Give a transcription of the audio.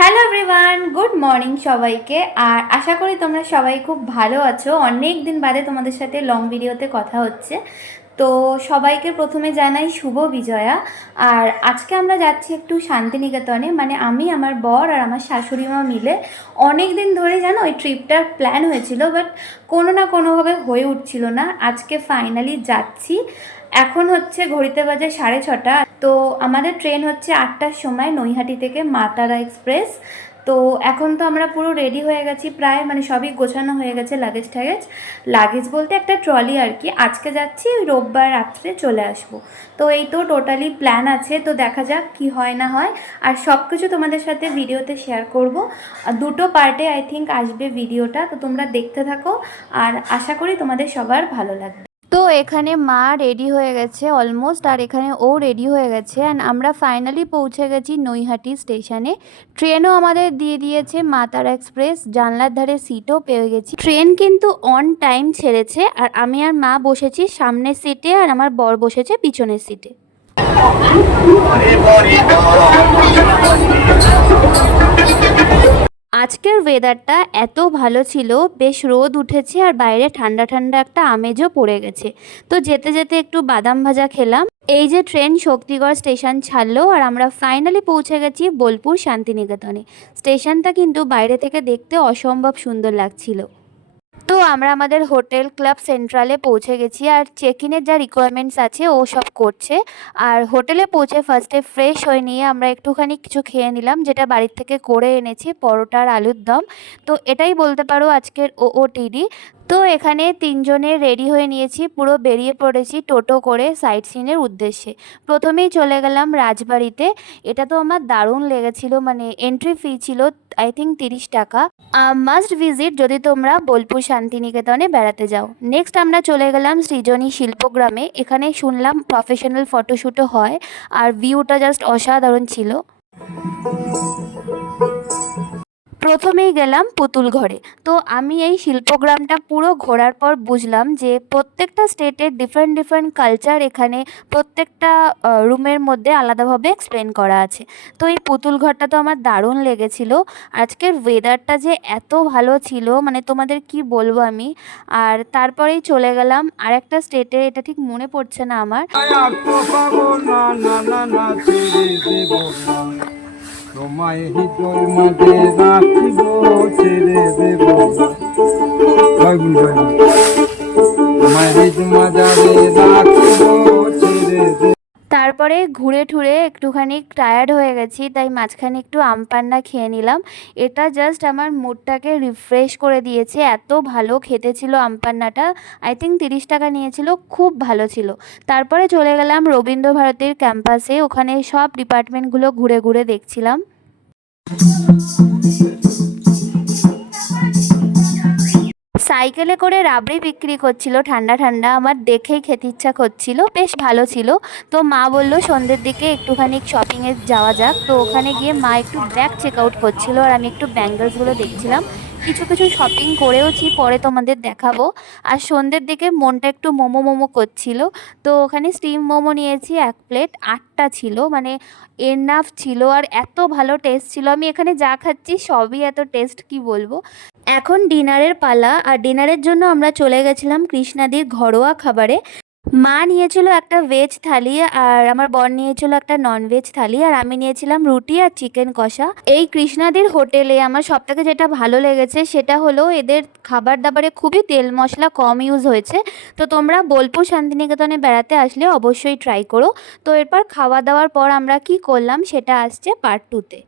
Hello everyone, good morning সবাইকে। আর আশা করি তোমরা সবাই খুব ভালো আছো। অনেক দিন বাদে তোমাদের সাথে লং ভিডিওতে কথা হচ্ছে। তো সবাইকে প্রথমে জানাই শুভ বিজয়া। আর আজকে আমরা যাচ্ছি একটু শান্তিনিকেতনে, মানে আমি, আমার বর আর আমার শাশুড়ি মা মিলে। অনেক দিন ধরে জানো ওই ট্রিপটার প্ল্যান হয়েছিল, বাট কোনো না কোনোভাবে হয়ে উঠছিল না। আজকে ফাইনালি যাচ্ছি। এখন হচ্ছে ঘড়িতে বাজে 6:30। তো আমাদের ট্রেন হচ্ছে 8টার সময় নৈহাটি থেকে মা তারা এক্সপ্রেস। তো এখন তো আমরা পুরো রেডি হয়ে গেছি প্রায়, মানে সবই গোছানো হয়ে গেছে, লাগেজ বলতে একটা ট্রলি আর কি। আজকে যাচ্ছি, ওই রোববার রাত্রে চলে আসবো। তো এই তো টোটালি প্ল্যান আছে, তো দেখা যাক কি হয় না হয়। আর সব কিছু তোমাদের সাথে ভিডিওতে শেয়ার করব। দুটো পার্টে আই থিঙ্ক আসবে ভিডিওটা, তো তোমরা দেখতে থাকো। আর আশা করি তোমাদের সবার ভালো লাগবে। তো এখানে মা রেডি হয়ে গেছে অলমোস্ট, আর এখানে ও রেডি হয়ে গেছে। অ্যান্ড আমরা ফাইনালি পৌঁছে গেছি নৈহাটি স্টেশনে। ট্রেনও আমাদের দিয়ে দিয়েছে মা তারা এক্সপ্রেস, জানলার ধারে সিটও পেয়ে গেছি। ট্রেন কিন্তু অন টাইম ছেড়েছে। আর আমি আর মা বসেছি সামনের সিটে, আর আমার বর বসেছে পিছনের সিটে। আজকের ওয়েদারটা এত ভালো ছিল, বেশ রোদ উঠেছে আর বাইরে ঠান্ডা ঠান্ডা একটা আমেজও পড়ে গেছে। তো যেতে যেতে একটু বাদাম ভাজা খেলাম। এই যে ট্রেন শক্তিগড় স্টেশন ছাড়লো, আর আমরা ফাইনালি পৌঁছে গেছি বোলপুর শান্তিনিকেতনে। স্টেশনটা কিন্তু বাইরে থেকে দেখতে অসম্ভব সুন্দর লাগছিল। তো আমরা আমাদের হোটেল ক্লাব সেন্ট্রালে পৌঁছে গেছি, আর চেক ইনের যা রিকোয়ারমেন্টস আছে ও সব করছে। আর হোটেলে পৌঁছে ফার্স্টে ফ্রেশ হয়ে নিয়ে আমরা একটুখানি কিছু খেয়ে নিলাম, যেটা বাড়ির থেকে করে এনেছি, পরোটা আর আলুর দম। তো এটাই বলতে পারো আজকের ওওটিডি। তো এখানে তিনজনে রেডি হয়ে নিয়েছি, পুরো বেরিয়ে পড়েছি টোটো করে সাইট সিনের উদ্দেশ্যে। প্রথমেই চলে গেলাম রাজবাড়িতে। এটা তো আমার দারুণ লেগেছিল, মানে এন্ট্রি ফি ছিল আই থিঙ্ক 30 টাকা। মাস্ট ভিজিট যদি তোমরা বোলপুর শান্তিনিকেতনে বেড়াতে যাও। নেক্সট আমরা চলে গেলাম সৃজনী শিল্পগ্রামে। এখানে শুনলাম প্রফেশনাল ফটোশ্যুটও হয়, আর ভিউটা জাস্ট অসাধারণ ছিল। প্রথমেই গেলাম পুতুল ঘরে। তো আমি এই শিল্পগ্রামটা পুরো ঘোরার পর বুঝলাম যে প্রত্যেকটা স্টেটের ডিফারেন্ট ডিফারেন্ট কালচার এখানে প্রত্যেকটা রুমের মধ্যে আলাদাভাবে এক্সপ্লেন করা আছে। তো এই পুতুল ঘরটা তো আমার দারুণ লেগেছিল। আজকের ওয়েদারটা যে এত ভালো ছিল, মানে তোমাদের কি বলবো আমি। আর তারপরেই চলে গেলাম আর একটা স্টেটে, এটা ঠিক মনে পড়ছে না আমার। তোমায় হৃদয় মাঝে রাখিব, ছেড়ে দেব তোমায় হৃদয় মাঝে রাখিব, ছেড়ে দেব। তারপরে ঘুরে ঠুরে একটুখানি টায়ার্ড হয়ে গেছি, তাই মাঝখানে একটু আম পান্না খেয়ে নিলাম। এটা জাস্ট আমার মুডটাকে রিফ্রেশ করে দিয়েছে, এত ভালো খেতে ছিল আম পান্নাটা। আই থিঙ্ক 30 টাকা নিয়েছিল, খুব ভালো ছিল। তারপরে চলে গেলাম রবীন্দ্রভারতীর ক্যাম্পাসে, ওখানে সব ডিপার্টমেন্টগুলো ঘুরে ঘুরে দেখছিলাম। সাইকেলে করে রাবড়ি বিক্রি করছিল ঠান্ডা ঠান্ডা, আমার দেখেই খেতে ইচ্ছা করছিল, বেশ ভালো ছিল। তো মা বলল সন্ধ্যের দিকে একটুখানি শপিংয়ে যাওয়া যাক। তো ওখানে গিয়ে মা একটু ব্যাগ চেক আউট করছিল, আর আমি একটু ব্যাঙ্গলসগুলো দেখছিলাম। কিছু কিছু শপিং করেওছি, পরে তোমাদের দেখাবো। আর সন্ধ্যের দিকে মনটা একটু মোমো মোমো করছিল। তো ওখানে স্টিম মোমো নিয়েছি 1 প্লেট, 8টা ছিল, মানে এনাফ ছিল। আর এত ভালো টেস্ট ছিল, আমি এখানে যা খাচ্ছি সবই এত টেস্ট, কি বলবো। এখন ডিনারের পালা, আর ডিনারের জন্য আমরা চলে গেছিলাম কৃষ্ণাদির ঘরোয়া খাবারে। মা নিয়েছিল একটা ভেজ থালি, আর আমার বর নিয়েছিল একটা ননভেজ থালি, আর আমি নিয়েছিলাম রুটি আর চিকেন কষা। এই কৃষ্ণাদির হোটেলে আমার সবথেকে যেটা ভালো লেগেছে সেটা হলো এদের খাবার দাবারে খুবই তেল মশলা কম ইউজ হয়েছে। তো তোমরা বোলপুর শান্তিনিকেতনে বেড়াতে আসলে অবশ্যই ট্রাই করো। তো এরপর খাওয়া দাওয়ার পর আমরা কি করলাম সেটা আসছে পার্ট 2-তে।